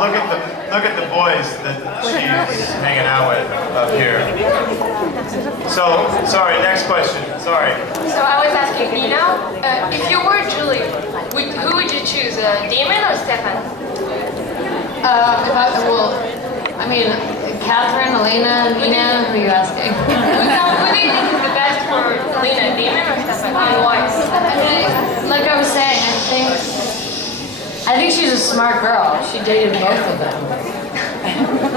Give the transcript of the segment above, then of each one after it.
look at the boys that she's hanging out with up here. So, sorry, next question. Sorry. So I was asking, if you were Julie, who would you choose, Damon or Stefan? I mean, Catherine, Elena, Nina, who are you asking? Who do you think is the best for Elena, Damon or Stefan? And why? Like I was saying, I think she's a smart girl. She dated both of them.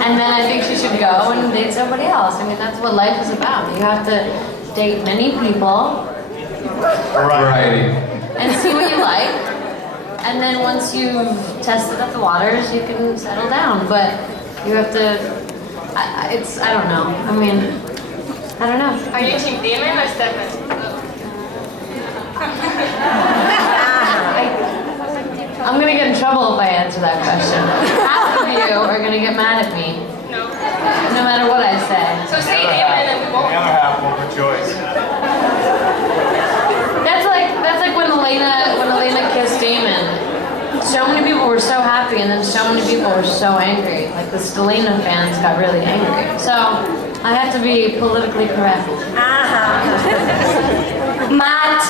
And then I think she should go and date somebody else. I mean, that's what life is about. You have to date many people. Variety. And see what you like. And then once you've tested out the waters, you can settle down. But you have to, I don't know. I mean, I don't know. Are you team Damon or Stefan? I'm gonna get in trouble if I answer that question. Half of you are gonna get mad at me. No. No matter what I say. So say Damon and we won't. The other half will rejoice. That's like when Elena kissed Damon. So many people were so happy, and then so many people were so angry. Like the Elena fans got really angry. So I have to be politically correct. Matt,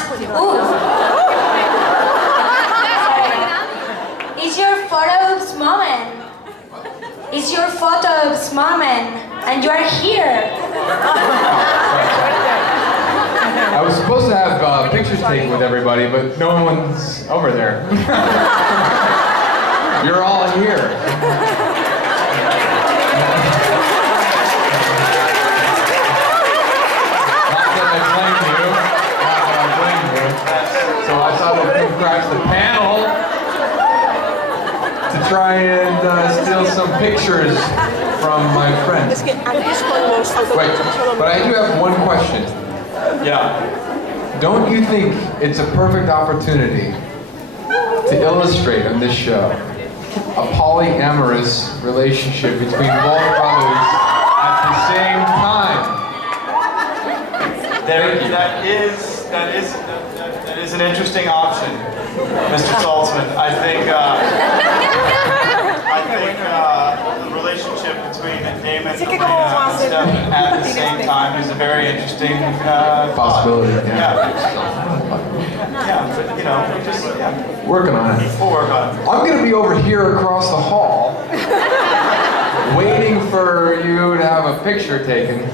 it's your photo's moment. It's your photo's moment, and you are here. I was supposed to have pictures taken with everybody, but no one's over there. You're all here. Not that I blame you. Not that I blame you. So I thought I'd crash the panel to try and steal some pictures from my friends. Wait, but I do have one question. Yeah. Don't you think it's a perfect opportunity to illustrate on this show a polyamorous relationship between both brothers at the same time? That is an interesting option, Mr. Saltzman. I think the relationship between Damon and Stefan at the same time is a very interesting Possibility. Yeah, but we're just Working on it. we'll work on it. I'm going to be over here across the hall, waiting for you to have a picture taken.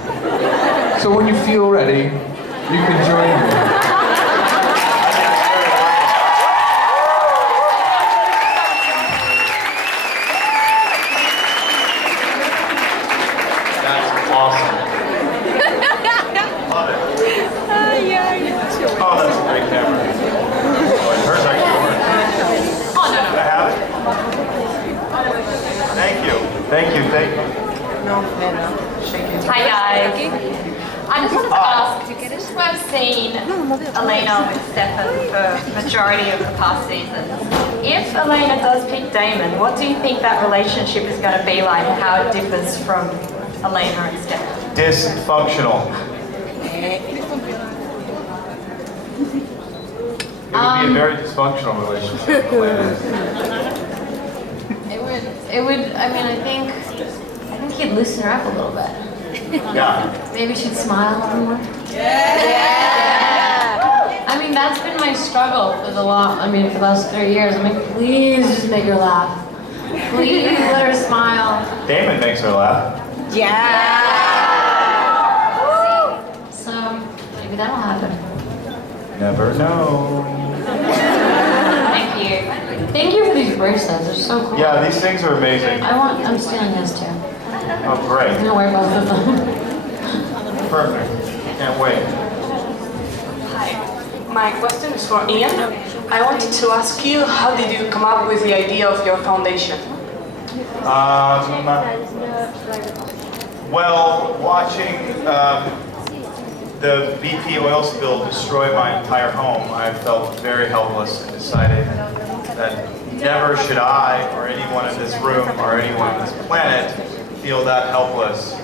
So when you feel ready, you can join me. Awesome. Love it. Oh, that's a great camera. Hers actually works. Oh, no. Can I have it? Thank you. Thank you. Thank you. Hi guys. I just wanted to ask, since we've seen Elena with Stefan for majority of the past seasons, if Elena does pick Damon, what do you think that relationship is going to be like and how it differs from Elena and Stefan? Dysfunctional. It would be a very dysfunctional relationship. It would, I mean, I think he'd loosen her up a little bit. Yeah. Maybe she'd smile a little more. Yeah. I mean, that's been my struggle for the last 3 years. I'm like, please just make her laugh. Please let her smile. Damon makes her laugh. Yeah. So, maybe that'll happen. Never know. Thank you. Thank you for these bracelets, they're so cool. Yeah, these things are amazing. I'm stealing his too. Oh, I'm great. gonna wear both of them. Perfect. Can't wait. Hi, my question is for Ian. I wanted to ask you, how did you come up with the idea of your foundation? Well, watching the BP oil spill destroy my entire home, I felt very helpless and decided that never should I, or anyone in this room, or anyone on this planet, feel that helpless.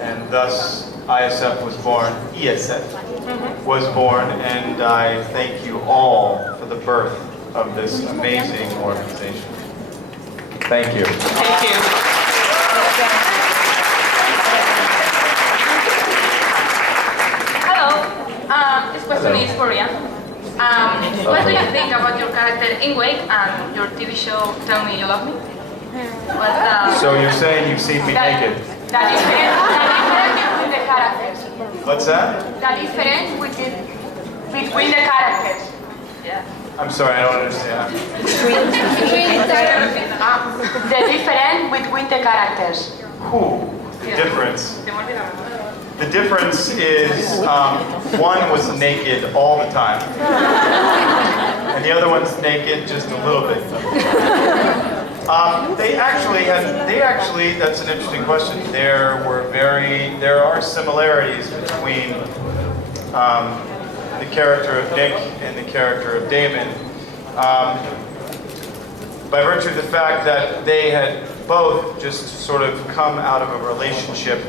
And thus, ISF was born, ESF was born, and I thank you all for the birth of this amazing organization. Thank you. Thank you. Hello. This question is for Ian. What do you think about your character in Wake and your TV show Tell Me You Love Me? So you're saying you've seen me naked? The difference between the characters. What's that? The difference between the characters. Yeah. I'm sorry, I don't understand. The difference between the characters. Who? The difference. The difference is one was naked all the time, and the other one's naked just a little bit. That's an interesting question. There are similarities between the character of Nick and the character of Damon, by virtue of the fact that they had both just sort of come out of a relationship.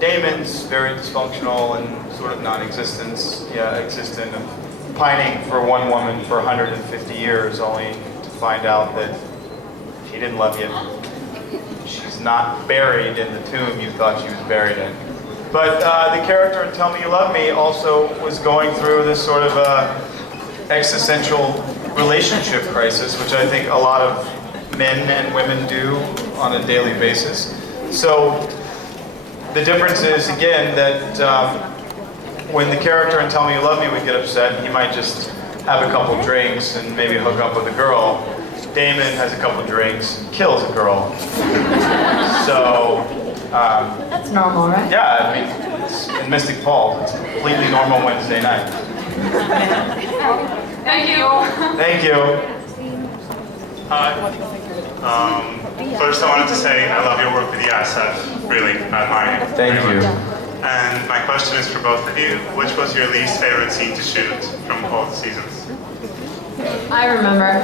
Damon's very dysfunctional and sort of non-existent, pining for one woman for 150 years, only to find out that she didn't love you. She's not buried in the tomb you thought she was buried in. But the character in Tell Me You Love Me also was going through this sort of existential relationship crisis, which I think a lot of men and women do on a daily basis. So the difference is, again, that when the character in Tell Me You Love Me would get upset, he might just have a couple drinks and maybe hook up with a girl. Damon has a couple drinks and kills a girl. So, That's normal, right? yeah, I mean, it's in Mystic Falls, it's a completely normal Wednesday night. Thank you. Thank you. Hi. First I wanted to say I love your work with the ISF, really, I admire you. Thank very you. much. And my question is for both of you, which was your least favorite scene to shoot from all the seasons? I remember.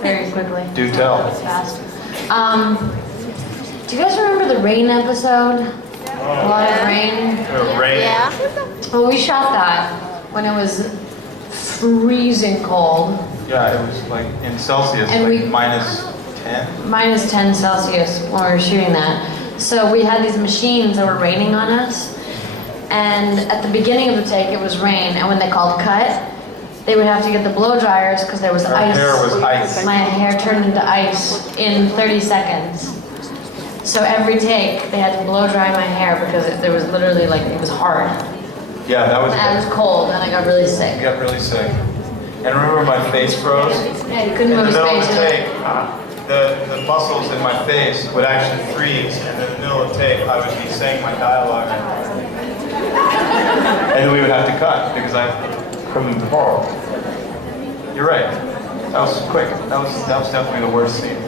Very quickly. Do tell. Fast. Do you guys remember the rain episode? A lot of rain. Rain. Yeah. Well, we shot that when it was freezing cold. Yeah, it was like in Celsius, And like we- minus 10. Minus 10 Celsius when we were shooting that. So we had these machines that were raining on us. And at the beginning of the take, it was rain. And when they called cut, they would have to get the blow dryers because there was Her ice. hair was ice. My hair turned into ice in 30 seconds. So every take, they had to blow dry my hair because there was literally like, it was hard. Yeah, that was And it it. was cold and I got really I sick. got really sick. And remember my face froze? Yeah, you couldn't In the move his middle of face. the take, the muscles in my face would actually freeze, and in the middle of the take, I would be saying my dialogue. And then we would have to cut, because I couldn't horrible. You're right. That was quick. That was definitely the worst scene.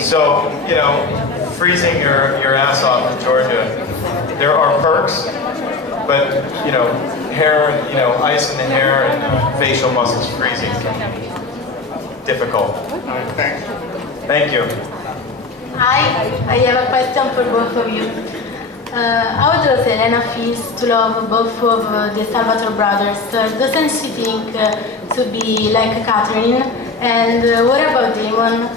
So, you know, freezing your ass off in Georgia, there are perks, but, you know, hair, you know, ice in the hair and facial muscles freezing can be difficult. Thanks. Thank you. Hi, I have a question for both of you. How does Elena feel to love both of the Salvatore brothers? Doesn't she think to be like Catherine? And what about Damon?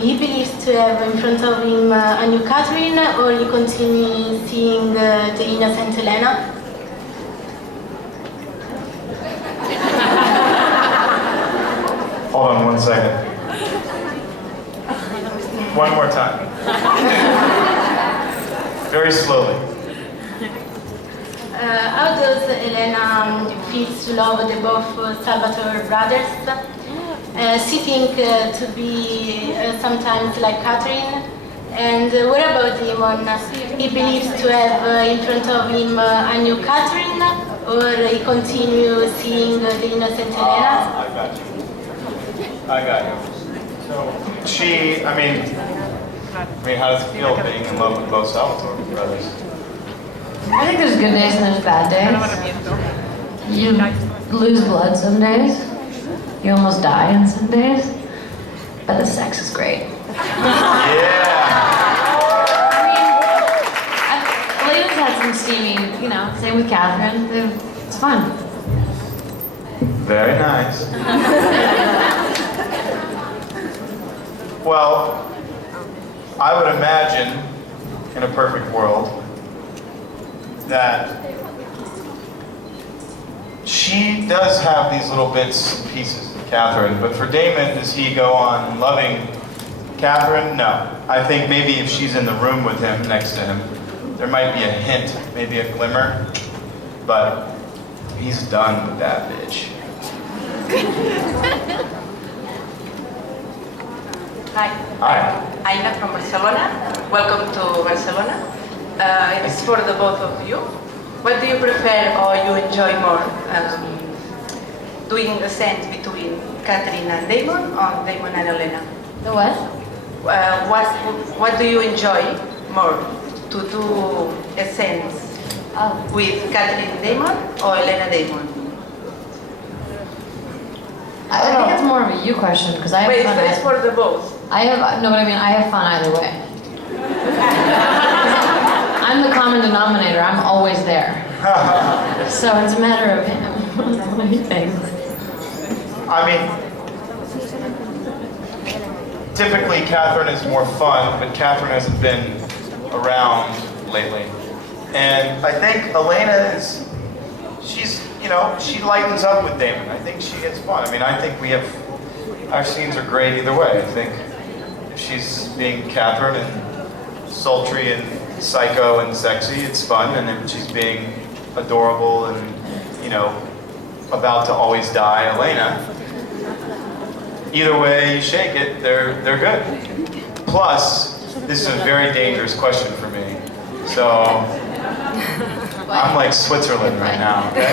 He believes to have in front of him a new Catherine, or he continue seeing the innocent Elena? Hold on 1 second. One more time. Very slowly. How does Elena feel to love the both Salvatore brothers? She thinks to be sometimes like Catherine. And what about Damon? He believes to have in front of him a new Catherine, or he continues seeing the innocent Elena? I got you. I got you. So I mean, how does it feel being in love with both Salvatore brothers? I think there's good days and there's bad days. You lose blood some days. You almost die on some days. But the sex is great. Yeah. Elena's had some steamy, you know, same with Catherine. It's fun. Very nice. Well, I would imagine, in a perfect world, that she does have these little bits and pieces of Catherine, but for Damon, does he go on loving Catherine? No. I think maybe if she's in the room with him, next to him, there might be a hint, maybe a glimmer, but he's done with that bitch. Hi. Hi. I'm from Barcelona. Welcome to Barcelona. It is for the both of you. What do you prefer or you enjoy more? Doing the scenes between Catherine and Damon or Damon and Elena? The what? What do you enjoy more? To do a scenes with Catherine Damon or Elena Damon? I think it's more of a you question because I have Wait, fun. but it's for the both. I have no, but I mean I have fun either way. I'm the common denominator. I'm always there. So it's a matter of him. What do you think? I mean, typically Catherine is more fun, but Catherine hasn't been around lately. And I think Elena is, she's, you know, she lightens up with Damon. I think she gets fun. I mean, I think our scenes are great either way. I think if she's being Catherine and sultry and psycho and sexy, it's fun. And if she's being adorable and, you know, about to always die Elena, either way you shake it, they're good. Plus, this is a very dangerous question for me. So, I'm like Switzerland right now, okay?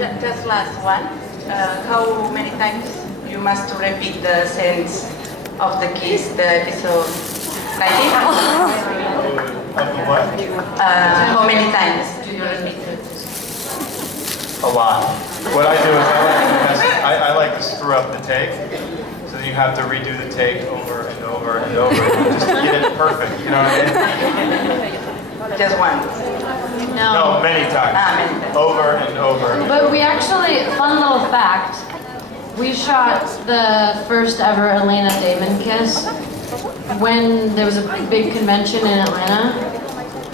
And just last one. How many times you must repeat the scenes of the kiss, the episode 19? Of the what? How many times do you repeat it? A lot. What I do is I like to screw up the take, so then you have to redo the take over and over and over just to get it perfect, you know what I mean? Just once. No, many times. Many times. Over and over. But we actually, fun little fact, we shot the first ever Elena Damon kiss when there was a big convention in Atlanta.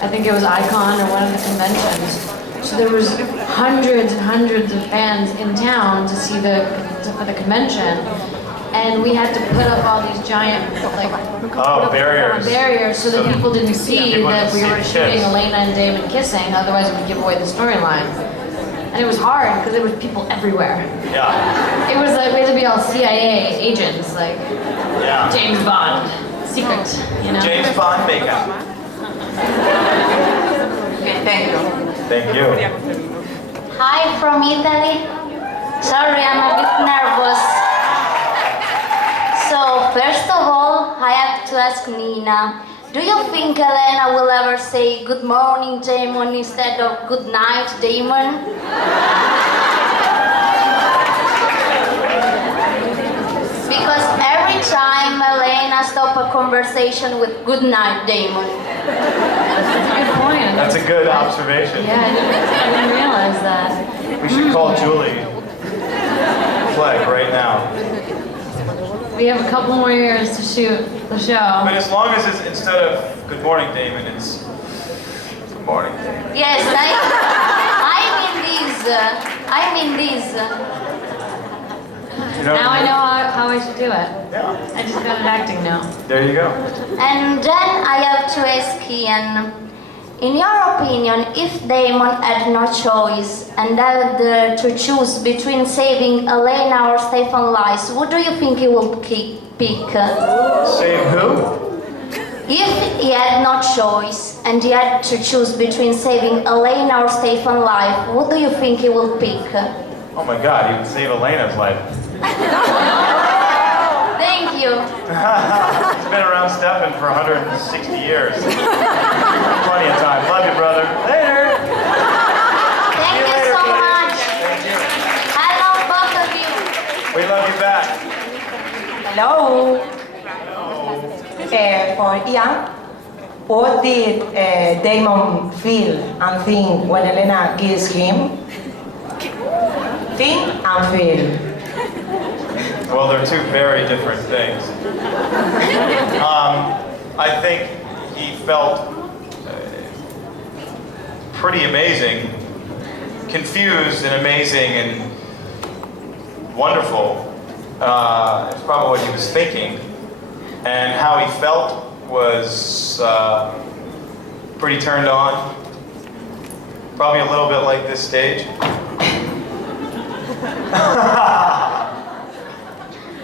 I think it was Icon or one of the conventions. So there was hundreds and hundreds of fans in town to see for the convention. And we had to put up all these giant barriers so that people didn't see that we were shooting Elena and Damon kissing, otherwise it would give away the storyline. And it was hard because there was people everywhere. Yeah. It was like we had to be all CIA agents, like James Bond, secret, you know. James Bond makeup. Okay, thank you. Thank you. Hi from Italy. Sorry, I'm a bit nervous. So, first of all, I have to ask Nina, do you think Elena will ever say good morning, Damon, instead of good night, Damon? Because every time Elena stops a conversation with good night, Damon. That's a good point. That's a good observation. Yeah, I didn't realize that. We should call Julie Fleck right now. We have a couple more years to shoot the show. But as long as it's instead of good morning, Damon, it's good morning, Damon. Yes, I mean this. You know Now I know how I should do it. Yeah. I just got an acting now. There you go. And then I have to ask Ian, in your opinion, if Damon had no choice and had to choose between saving Elena or Stefan Lies, what do you think he will pick? Save who? If he had no choice and he had to choose between saving Elena or Stefan Life, what do you think he will pick? Oh my God, he would save Elena's life. Thank you. He's been around Stefan for 160 years. Plenty of time. Love you, brother. Later. Thank you later, so kid. much. Thank you. I love both of you. We love you back. Hello. For Ian, what did Damon feel and think when Elena kissed him? think and feel. Well, they're two very different things. I think he felt pretty amazing, confused and amazing and wonderful. It's probably what he was thinking. And how he felt was pretty turned on. Probably a little bit like this stage.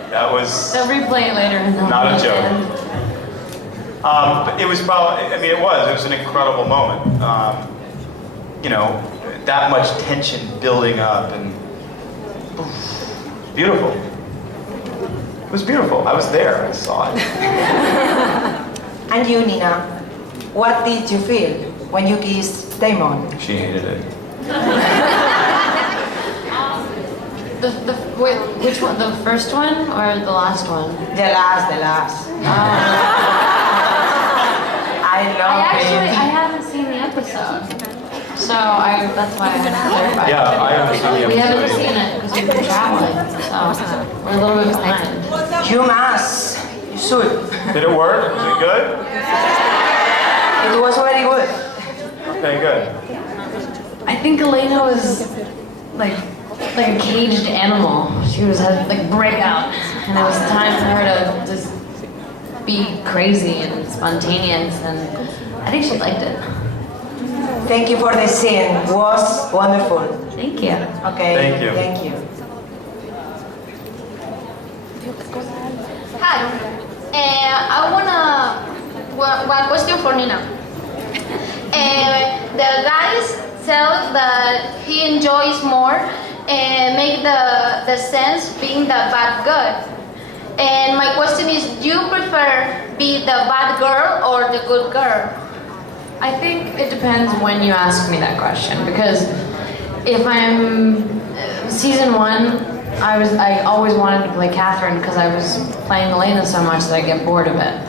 That was They'll replay it later. not a joke. But it was probably, I mean, it was an incredible moment. You know, that much tension building up and beautiful. It was beautiful. I was there, I saw it. And you, Nina, what did you feel when you kissed Damon? She hated it. Wait, which one? The first one or the last one? The last. I love it. I haven't seen the episode, so that's why I had to clarify. Yeah, I haven't seen the We haven't episode. seen it because we've been traveling, so we're a little bit behind. You must. You should. Did it work? Was it good? It was very good. Okay, good. I think Elena was like a caged animal. She had like breakout, and it was time for her to just be crazy and spontaneous, and I think she liked it. Thank you for the scene. It was wonderful. Thank you. Okay. Thank you. Thank you. Hi. I wanna one question for Nina. The guys tell that he enjoys more make the sense being the bad guy. And my question is, do you prefer be the bad girl or the good girl? I think it depends when you ask me that question, because if I'm season 1, I always wanted to play Catherine because I was playing Elena so much that I get bored of it.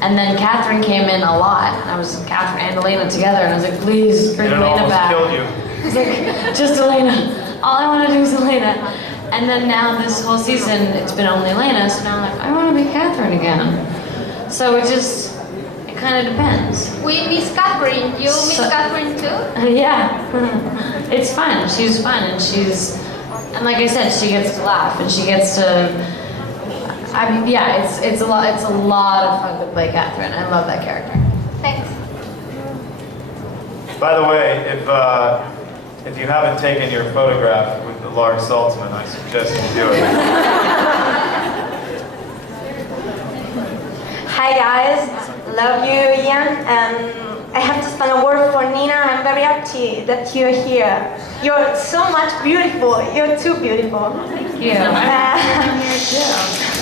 And then Catherine came in a lot, and I was Catherine and Elena together, and I was like, please bring And it Elena almost back. killed you. I was like, just Elena. All I want to do is Elena. And then now this whole season, it's been only Elena, so now I'm like, I want to be Catherine again. So it kind of depends. We miss Catherine. You miss Catherine too? Yeah, it's fun. She's fun, and and like I said, she gets to laugh, and she gets to. I mean, yeah, it's a lot of fun to play Catherine. I love that character. Thanks. By the way, if you haven't taken your photograph with the large Saltzman, I suggest you do it. Hi guys, love you, Ian, and I have to spend a word for Nina. I'm very happy that you're here. You're so much beautiful. You're too beautiful. Thank you. I'm here too.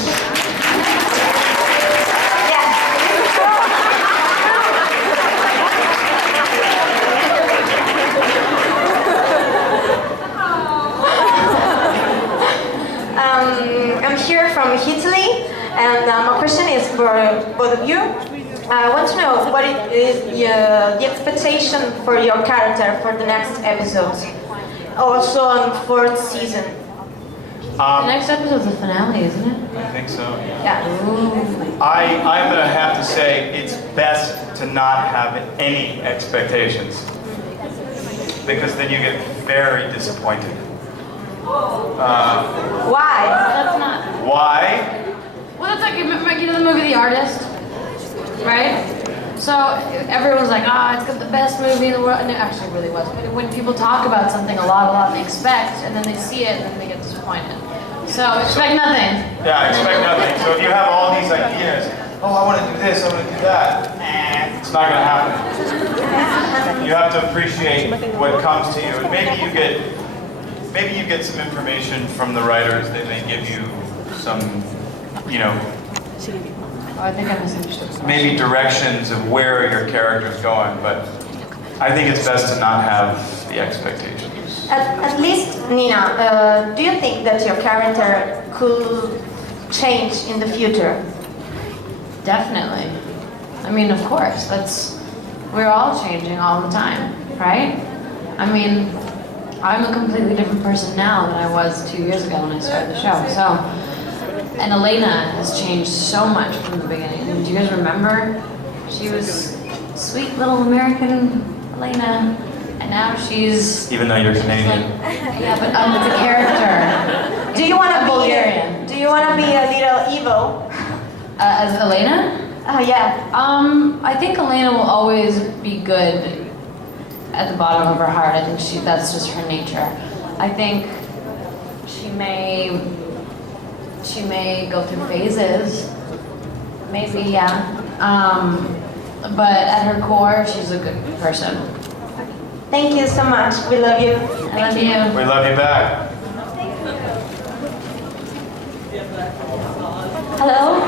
I'm here from Italy, and my question is for both of you. I want to know what is the expectation for your character for the next episodes, also on 4th season. The next episode's the finale, isn't it? I think so. Yeah. I'm going to have to say it's best to not have any expectations, because then you get very disappointed. Why? That's not. Why? Well, that's like, you know the movie The Artist, right? So everyone's like, it's the best movie in the world. And it actually really was. But when people talk about something a lot, they expect, and then they see it, and then they get disappointed. So expect nothing. Yeah, expect nothing. So if you have all these ideas, I want to do this, I want to do that, it's not going to happen. You have to appreciate what comes to you, and maybe you get some information from the writers. They may give you some, I think I misunderstood. maybe directions of where your character's going, but I think it's best to not have the expectations. At least, Nina, do you think that your character could change in the future? Definitely. I mean, of course. We're all changing all the time, right? I mean, I'm a completely different person now than I was 2 years ago when I started the show. So, and Elena has changed so much from the beginning. Do you guys remember? She was sweet little American Elena, and now she's... Even though you're Canadian. Yeah, but it's a character. Do you want to be Bulgarian? Do you want to be a little evil? As Elena? Yeah. I think Elena will always be good at the bottom of her heart. I think that's just her nature. I think she may go through phases. Maybe, yeah. But at her core, she's a good person. Thank you so much. We love you. I love you. We love you back. Hello.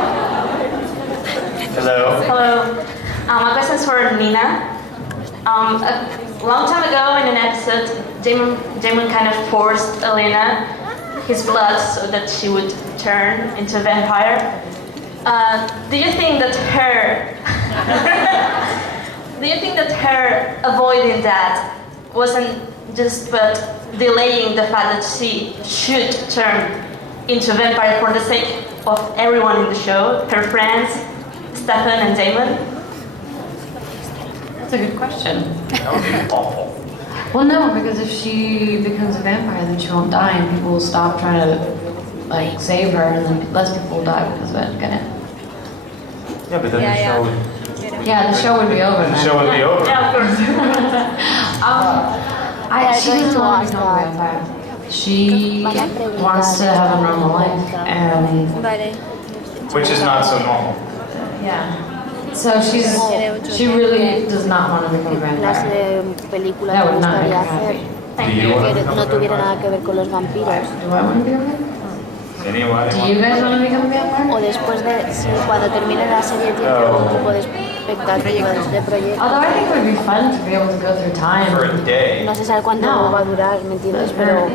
Hello. Hello. My question is for Nina. A long time ago in an episode, Damon kind of forced Elena his blood so that she would turn into a vampire. Do you think that her avoiding that wasn't just but delaying the fact that she should turn into a vampire for the sake of everyone in the show, her friends, Stefan and Damon? That's a good question. That would be awful. Well, no, because if she becomes a vampire, then she won't die, and people will stop trying to save her, and then less people will die because of it. Get it? Yeah, but then the show would... Yeah, the show would be over then. The show would be over. Yeah, of course. She doesn't want to become a vampire. She wants to have a normal life, and Which is not so normal. yeah. So she really does not want to become a vampire. That would not make her happy. Do you want to become a no tuviera vampire? nada que ver con los vampiros. Do I want to be a vampire? Anybody Do you guys want to become a vampire? O después de, si cuando termine la serie tiene algún tipo de expectativa de proyecto. Although I think it would be fun to be able to go through time. For a day. No se sabe cuánto No. va a durar, ¿me entiendes? Pero I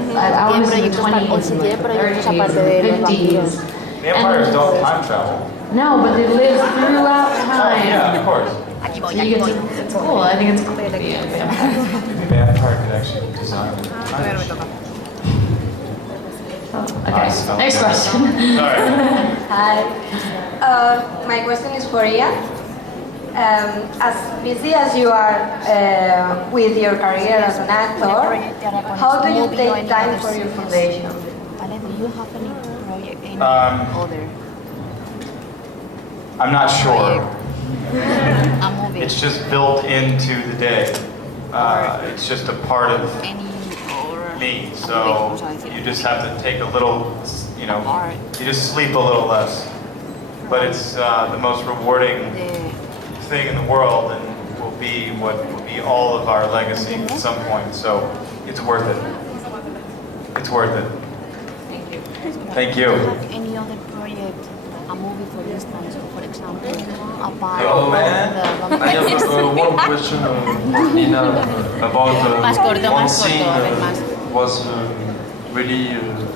tiene was in the proyectos, 20s, si tiene and proyectos 30s, aparte de los and vampiros. 50s. Vampires don't time travel. No, but they live throughout Oh, time. yeah, of course. So you get to, it's cool. I think it's cool to be a vampire. Maybe a vampire could actually design a time machine. Okay, next question. Sorry. Hi. My question is for Ian. As busy as you are with your career as an actor, how do you take time for your foundation? Do you have any project, any other I'm not sure. a movie? It's just built into the day. It's just a part of me. So you just have to take a little, you just sleep a little less. But it's the most rewarding thing in the world, and will be what will be all of our legacy at some point. So it's worth it. It's worth it. Thank you. Do you have any other project, a movie for instance, or for example, about Hello, man. I have one question for Nina about one scene was really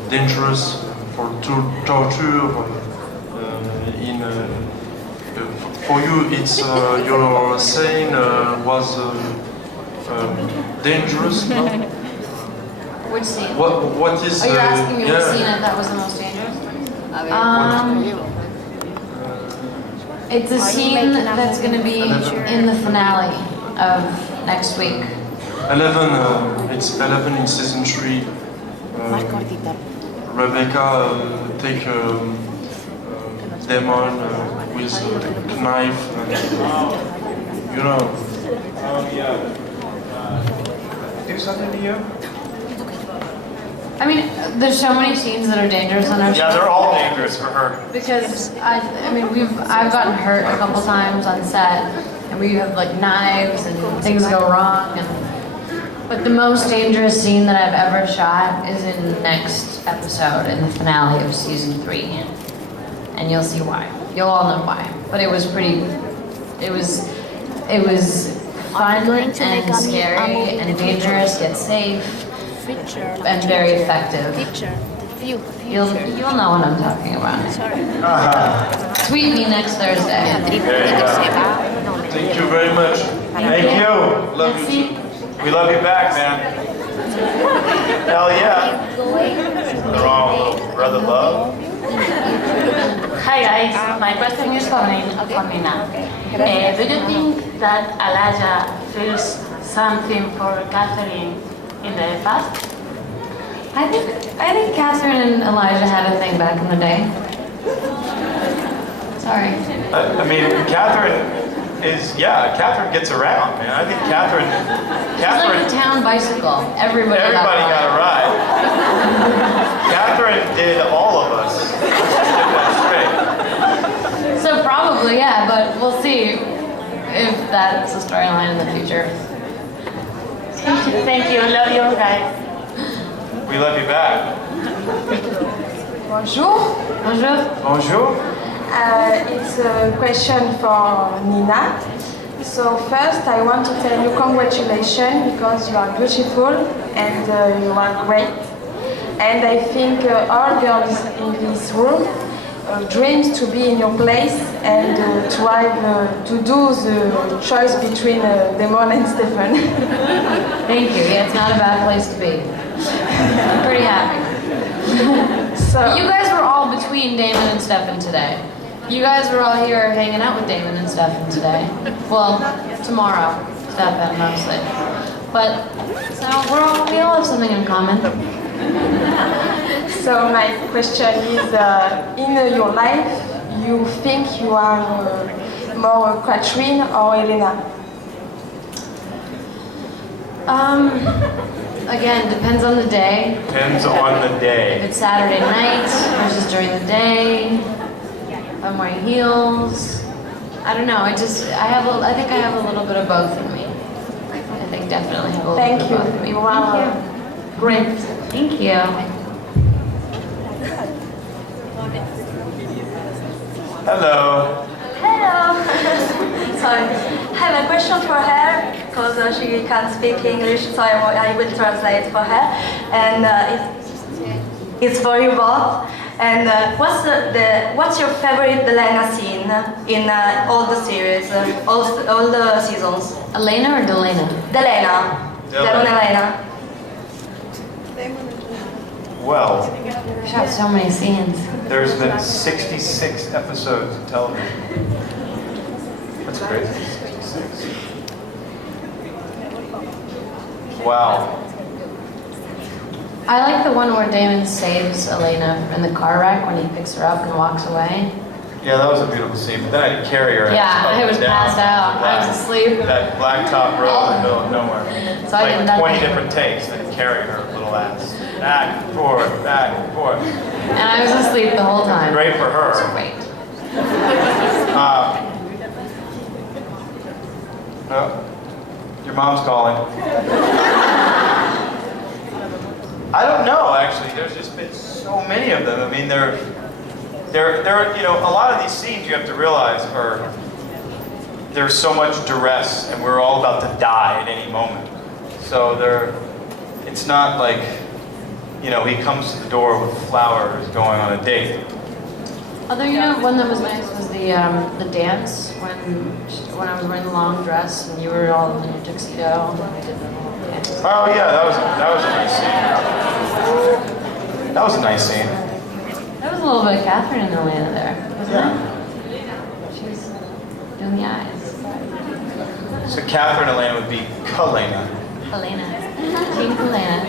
dangerous for torture. For you, it's your scene was dangerous. No? Which scene? What is? Are you asking me what yeah. scene I thought was the most dangerous? It's a scene that's going to be in the finale of next week. 11. It's 11 in season 3. Rebecca take demon with a knife, and, you know. Do something to you? I mean, there's so many scenes that are dangerous on our show. Yeah, they're all dangerous for her. Because I've gotten hurt a couple times on set, and we have like knives and things go wrong. But the most dangerous scene that I've ever shot is in the next episode, in the finale of season 3, and you'll see why. You'll all know why. But it was pretty. It was fun and scary and dangerous yet safe. And very effective. You'll know what I'm talking about. Tweet me next Thursday. Thank you very much. Thank you. Love you. We love you back, man. Hell yeah. Nothing wrong with brother love. Hi guys, my question is for Nina. Do you think that Elijah feels something for Catherine in the past? I think Catherine and Elijah had a thing back in the day. Sorry. I mean, Catherine Catherine gets around, man. I think Catherine. She's like the town bicycle. Everybody got a ride. Catherine did all of us. Straight. So probably, yeah, but we'll see if that's a storyline in the future. Thank you. Love you guys. We love you back. Bonjour. Bonjour. Bonjour. It's a question for Nina. So first I want to tell you congratulations because you are beautiful and you are great. And I think all girls in this room dreams to be in your place and to do the choice between Damon and Stefan. Thank you. Yeah, it's not a bad place to be. I'm pretty happy. So you guys were all between Damon and Stefan today. You guys were all here hanging out with Damon and Stefan today. Well, tomorrow, Stefan mostly. But so we all have something in common. So my question is, in your life, you think you are more Catherine or Elena? Again, depends on the day. Depends on the day. If it's Saturday night versus during the day. If I'm wearing heels. I don't know. I think I have a little bit of both in me. I think definitely have a little bit of both in me. Wow. Great. Thank you. Hello. Hello. Sorry. I have a question for her because she can't speak English, so I will translate for her. And it's for you both. And what's your favorite Elena scene in all the series, all the seasons? Elena or Delena? Delena. Elena. Well, We shot so many scenes. there's been 66 episodes of television. That's crazy. 66. Wow. I like the one where Damon saves Elena in the car wreck when he picks her up and walks away. Yeah, that was a beautiful scene, but then I had to carry her. Yeah, I was passed out. I was asleep. That blacktop road in the middle of nowhere. So I did like 20 nothing. different takes, and carry her little ass. Back and forth, back and forth. And I was asleep the whole time. Great for her. It was great. Your mom's calling. I don't know, actually. There's just been so many of them. I mean, a lot of these scenes you have to realize there's so much duress, and we're all about to die at any moment. So it's not like, he comes to the door with flowers going on a date. Although, one that was nice was the dance when I was wearing the long dress and you were all in your tuxedo. Oh yeah, that was a nice scene. That was a nice scene. There was a little bit of Catherine and Elena there, wasn't there? She was doing the eyes. So Catherine and Elena would be Kalena. Elena. Team Elena.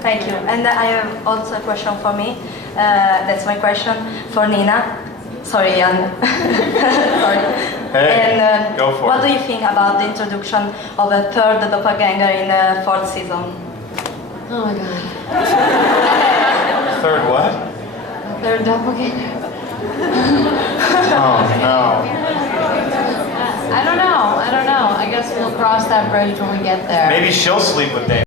Thank you. And I have also a question for me. That's my question for Nina. Sorry, Jan. Sorry. Hey, and go for what it. do you think about the introduction of a third doppelganger in the 4th season? Oh my god. Third what? Third doppelganger. Oh no. I don't know. I guess we'll cross that bridge when we get there. Maybe she'll sleep with Dave.